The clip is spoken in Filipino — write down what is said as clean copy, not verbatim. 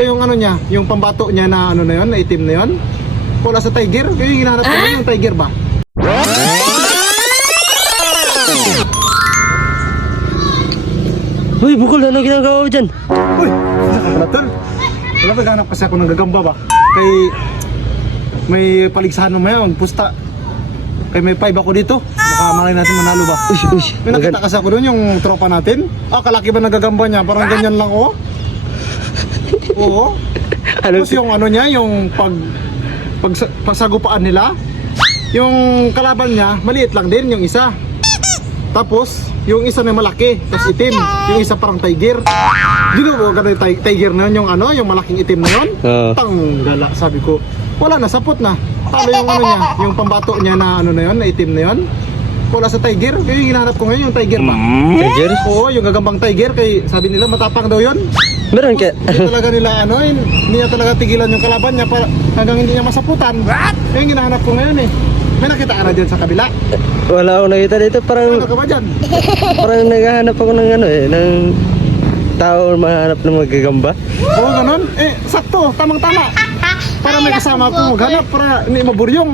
Talo yung ano niya, yung pambato niya na ano na yun, na itim na yun. Wala sa tiger, kaya yung hinahanap ko yung tiger ba? Uy, bukol, ano ginagawa mo dyan? Uy, isa ka pala tol. Wala pa ganap kasi ako ng gagamba ba? Kay may paligsahan mo yan, pusta. Kay may 5 ako dito. Baka malay natin manalo ba? Uy, May nakita kasi ako doon yung tropa natin. Ah, kalaki ba nagagamba niya? Parang ganyan lang oh. Oo. Tapos yung ano niya, yung pagsagupaan nila, yung kalaban niya, maliit lang din yung isa. Tapos, yung isa na malaki, tapos itim. Yung isa parang tiger. Di ba mo ganun yung tiger na yun, yung ano, yung malaking itim na yun? Tanggala, sabi ko. Wala na, sapot na. Talo yung ano niya, yung pambato niya na ano na yun, na itim na yun. Wala sa tiger, kaya yung hinahanap ko ngayon, yung tiger ba? Tiger? Oo, yung gagambang tiger, kay sabi nila matapang daw yun. Meron ka? Hindi talaga nila ano, hindi niya talaga tigilan yung kalaban niya para hanggang hindi niya masaputan. Kaya yung hinahanap ko ngayon eh. May nakita ka na dyan sa kabila? Wala akong nakita dito, parang Ano ka ba dyan? parang naghahanap ako ng ano eh, ng tao mahanap ng magagamba. Oo, ganun. Eh, sakto, tamang-tama. Para may kasama ako maghanap, para hindi maburyong.